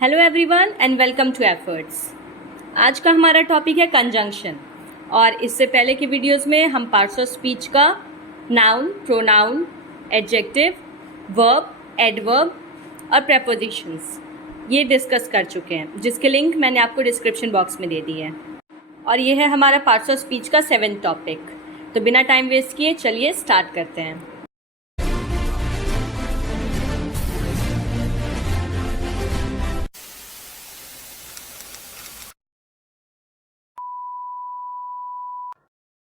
Hello everyone and welcome to efforts. आज का हमारा टॉपिक है कंजंक्शन। और इससे पहले की वीडियोस में हम पार्ट्स ऑफ स्पीच का noun, pronoun, adjective, verb, adverb और प्रेपोजिशंस ये डिस्कस कर चुके हैं, जिसके लिंक मैंने आपको डिस्क्रिप्शन बॉक्स में दे दी है। और ये है हमारा पार्ट्स ऑफ स्पीच का 7th टॉपिक। तो बिना टाइम वेस्ट किए चलिए स्टार्ट करते हैं।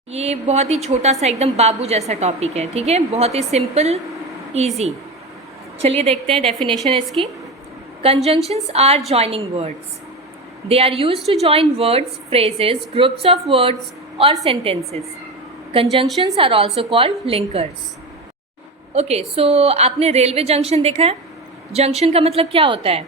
ये बहुत ही छोटा सा एकदम बाबू जैसा टॉपिक है, ठीक है, बहुत ही सिंपल, इजी। चलिए देखते हैं डेफिनेशन इसकी। Conjunctions are joining words. They are used to join words, phrases, groups of words और sentences. Conjunctions are also called linkers. Okay, so आपने रेलवे जंक्शन देखा है? जंक्शन का मतलब क्या होता है?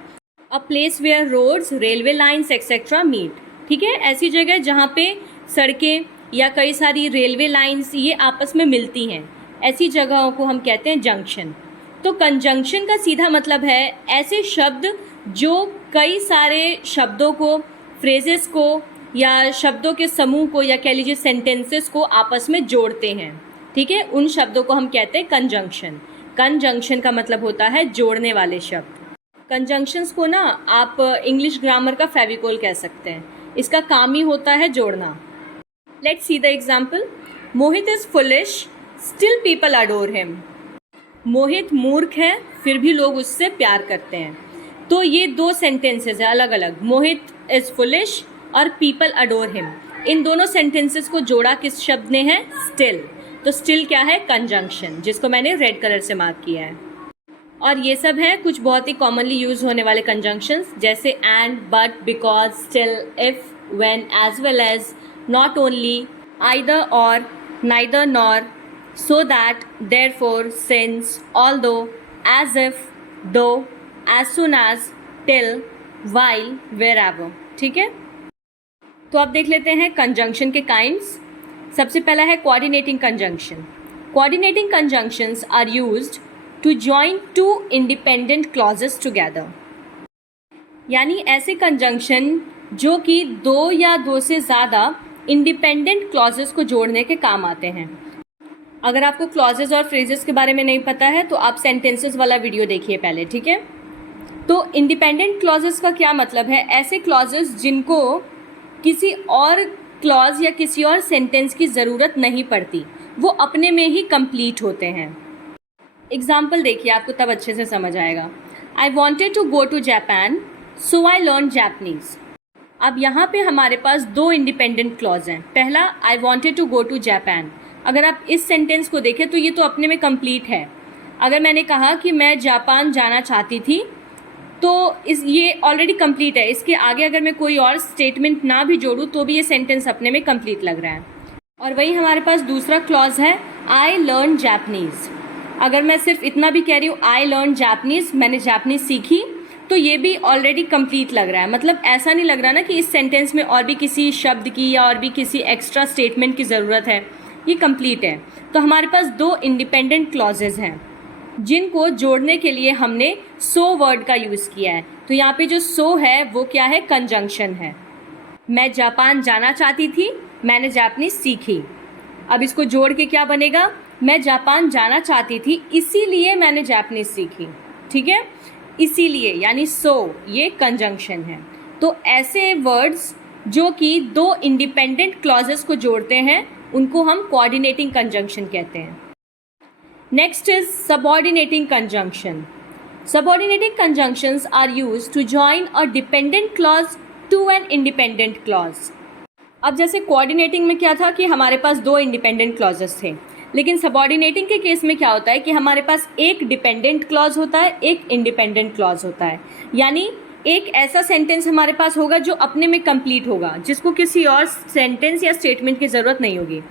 A place where roads, railway lines etcetera meet. ठीक है, ऐसी जगह जहाँ पे सड़कें या कई सारी रेलवे लाइंस ये आपस में मिलती हैं, ऐसी जगहों को हम कहते हैं जंक्शन। तो कंजंक्शन का सीधा मतलब है ऐसे शब्द जो कई सारे शब्दों को, फ्रेजेस को या शब्दों के समूह को या कह लीजिए सेंटेंसेस को आपस में जोड़ते हैं। ठीक है, उन शब्दों को हम कहते हैं कंजंक्शन। कंजंक्शन का मतलब होता है जोड़ने वाले शब्द। कंजंक्शंस को ना आप इंग्लिश ग्रामर का फेविकोल कह सकते हैं। इसका काम ही होता है जोड़ना। Let's see the example. Mohit is foolish, still people adore him. मोहित मूर्ख है, फिर भी लोग उससे प्यार करते हैं। तो ये दो सेंटेंसेस है अलग अलग, मोहित is foolish और people adore him। इन दोनों सेंटेंसेस को जोड़ा किस शब्द ने है? still। तो still क्या है? कंजंक्शन, जिसको मैंने रेड कलर से मार्क किया है। और ये सब है कुछ बहुत ही कॉमनली यूज होने वाले कंजंक्शंस, जैसे and, but, because, still, if, when, as well as, not only, either or, neither nor, so that, therefore, since, although, as if, though, as soon as, till, while, wherever। ठीक है, तो अब देख लेते हैं कंजंक्शन के kinds. सबसे पहला है coordinating conjunction. Coordinating conjunctions are used to join two independent clauses together. यानी ऐसे कंजंक्शन जो कि दो या दो से ज़्यादा इंडिपेंडेंट क्लॉजेस को जोड़ने के काम आते हैं। अगर आपको क्लॉजेस और फ्रेजेस के बारे में नहीं पता है तो आप सेंटेंसेस वाला वीडियो देखिए पहले, ठीक है। तो इंडिपेंडेंट क्लॉजेस का क्या मतलब है? ऐसे क्लॉजेस जिनको किसी और क्लॉज या किसी और सेंटेंस की ज़रूरत नहीं पड़ती, वो अपने में ही कंप्लीट होते हैं। एग्जाम्पल देखिए, आपको तब अच्छे से समझ आएगा। I wanted to go to Japan, so I learn Japanese. अब यहाँ पे हमारे पास दो इंडिपेंडेंट क्लॉज हैं। पहला, I wanted to go to Japan. अगर आप इस सेंटेंस को देखें तो ये तो अपने में कंप्लीट है। अगर मैंने कहा कि मैं जापान जाना चाहती थी, तो ये ऑलरेडी कंप्लीट है। इसके आगे अगर मैं कोई और स्टेटमेंट ना भी जोड़ूँ तो भी ये सेंटेंस अपने में कंप्लीट लग रहा है। और वही हमारे पास दूसरा क्लॉज है, आई लर्न जापनीज़। अगर मैं सिर्फ इतना भी कह रही हूँ, आई लर्न जापनीज़, मैंने जापनीज़ सीखी, तो ये भी ऑलरेडी कंप्लीट लग रहा है। मतलब ऐसा नहीं लग रहा ना कि इस सेंटेंस में और भी किसी शब्द की या और भी किसी एक्स्ट्रा स्टेटमेंट की ज़रूरत है। ये कंप्लीट है। तो हमारे पास दो इंडिपेंडेंट क्लॉजेज हैं जिनको जोड़ने के लिए हमने सो वर्ड का यूज़ किया है। तो यहाँ पे जो सो है वो क्या है? कंजंक्शन है। मैं जापान जाना चाहती थी, मैंने जापानीज़ सीखी। अब इसको जोड़ के क्या बनेगा? मैं जापान जाना चाहती थी, इसीलिए मैंने जापानीज़ सीखी। ठीक है, इसीलिए यानी सो, ये कंजंक्शन है। तो ऐसे वर्ड्स जो कि दो इंडिपेंडेंट क्लॉजेस को जोड़ते हैं उनको हम कोऑर्डिनेटिंग कंजंक्शन कहते हैं। Next is subordinating conjunction. Subordinating conjunctions are used to join a dependent clause to an independent clause. अब जैसे कोऑर्डिनेटिंग में क्या था कि हमारे पास दो इंडिपेंडेंट क्लॉजेस थे, लेकिन सबऑर्डिनेटिंग के केस में क्या होता है कि हमारे पास एक डिपेंडेंट क्लॉज होता है, एक इंडिपेंडेंट क्लॉज होता है। यानी एक ऐसा सेंटेंस हमारे पास होगा जो अपने में कंप्लीट होगा, जिसको किसी और सेंटेंस या स्टेटमेंट की ज़रूरत नहीं होगी।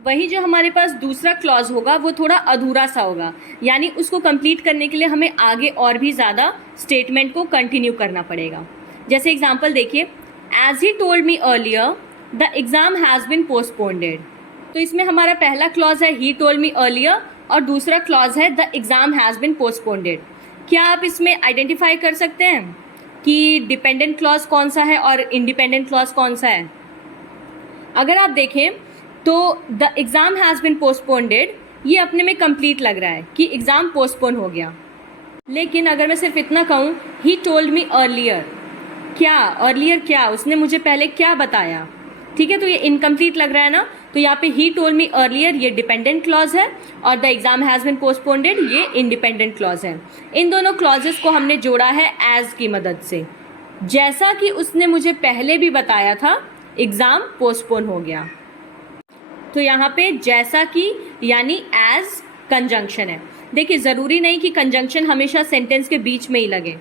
वही जो हमारे पास दूसरा क्लॉज होगा वो थोड़ा अधूरा सा होगा, यानी उसको कंप्लीट करने के लिए हमें आगे और भी ज़्यादा स्टेटमेंट को कंटिन्यू करना पड़ेगा। जैसे एग्जाम्पल देखिए, as he told me earlier the exam has been postponed. तो इसमें हमारा पहला क्लॉज है ही टोल्ड मी अर्लियर और दूसरा क्लॉज है the exam has been postponed. क्या आप इसमें आइडेंटिफाई कर सकते हैं? कि डिपेंडेंट क्लॉज कौन सा है और इंडिपेंडेंट क्लॉज कौन सा है। अगर आप देखें तो the exam has been postponed, ये अपने में कंप्लीट लग रहा है कि एग्ज़ाम पोस्टपोन हो गया। लेकिन अगर मैं सिर्फ इतना कहूँ ही टोल्ड मी अर्लियर, क्या अर्लियर, क्या उसने मुझे पहले क्या बताया, ठीक है, तो ये इनकम्प्लीट लग रहा है ना। तो यहाँ पे ही टोल्ड मी अर्लियर ये डिपेंडेंट क्लॉज है और the exam has been postponed ये इंडिपेंडेंट क्लॉज है। इन दोनों क्लॉजेस को हमने जोड़ा है एज की मदद से, जैसा कि उसने मुझे पहले भी बताया था एग्जाम पोस्टपोन हो गया। तो यहाँ पे जैसा कि यानी एज कंजंक्शन है। देखिए ज़रूरी नहीं कि कंजंक्शन हमेशा सेंटेंस के बीच में ही लगे,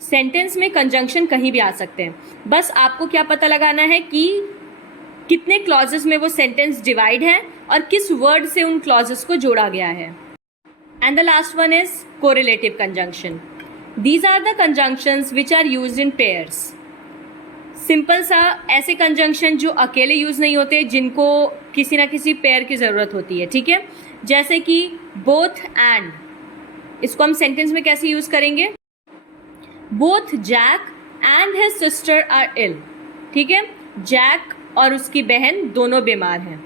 सेंटेंस में कंजंक्शन कहीं भी आ सकते हैं। बस आपको क्या पता लगाना है कि कितने क्लॉजेस में वो सेंटेंस डिवाइड है और किस वर्ड से उन क्लॉजेस को जोड़ा गया है। And the last one is correlative conjunction. These are the conjunctions which are used in pairs. Simple सा ऐसे कंजंक्शन जो अकेले यूज नहीं होते, जिनको किसी ना किसी पेयर की ज़रूरत होती है, ठीक है। जैसे कि बोथ एंड, इसको हम सेंटेंस में कैसे यूज करेंगे, both Jack and his sister are ill, ठीक है, जैक और उसकी बहन दोनों बीमार हैं।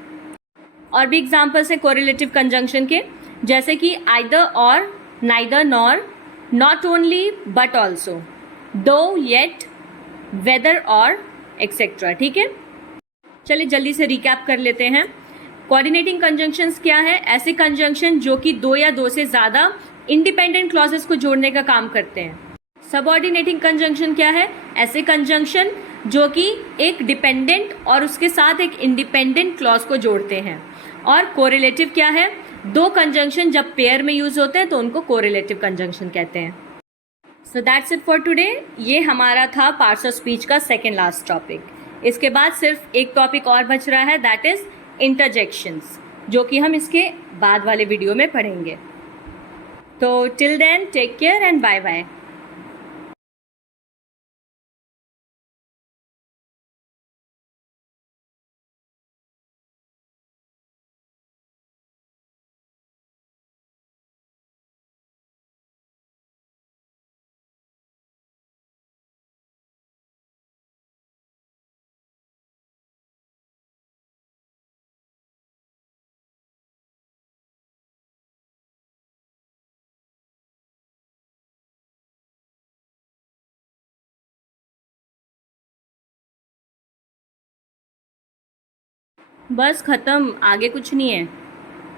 और भी एग्जाम्पल्स हैं कोरिलेटिव कंजंक्शन के, जैसे कि आइदर और, neither nor, not only but also, दो येट, वेदर और एक्सेट्रा, ठीक है। चलिए जल्दी से रिकैप कर लेते हैं। कोऑर्डिनेटिंग कंजंक्शंस क्या है, ऐसे कंजंक्शन जो कि दो या दो से ज़्यादा इंडिपेंडेंट क्लॉजेस को जोड़ने का काम करते हैं। सबऑर्डिनेटिंग कंजंक्शन क्या है, ऐसे कंजंक्शन जो कि एक डिपेंडेंट और उसके साथ एक इंडिपेंडेंट क्लॉज को जोड़ते हैं। और कोरिलेटिव क्या है, दो कंजंक्शन जब पेयर में यूज होते हैं तो उनको कोरिलेटिव कंजंक्शन कहते हैं। So that's it for today. ये हमारा था पार्ट्स ऑफ स्पीच का सेकेंड लास्ट टॉपिक। इसके बाद सिर्फ एक टॉपिक और बच रहा है, दैट इज इंटरजेक्शंस, जो कि हम इसके बाद वाले वीडियो में पढ़ेंगे। तो till then take care and bye bye. बस ख़त्म, आगे कुछ नहीं है।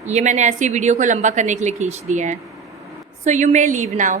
ये मैंने ऐसी वीडियो को लंबा करने के लिए खींच दिया है। So you may leave now.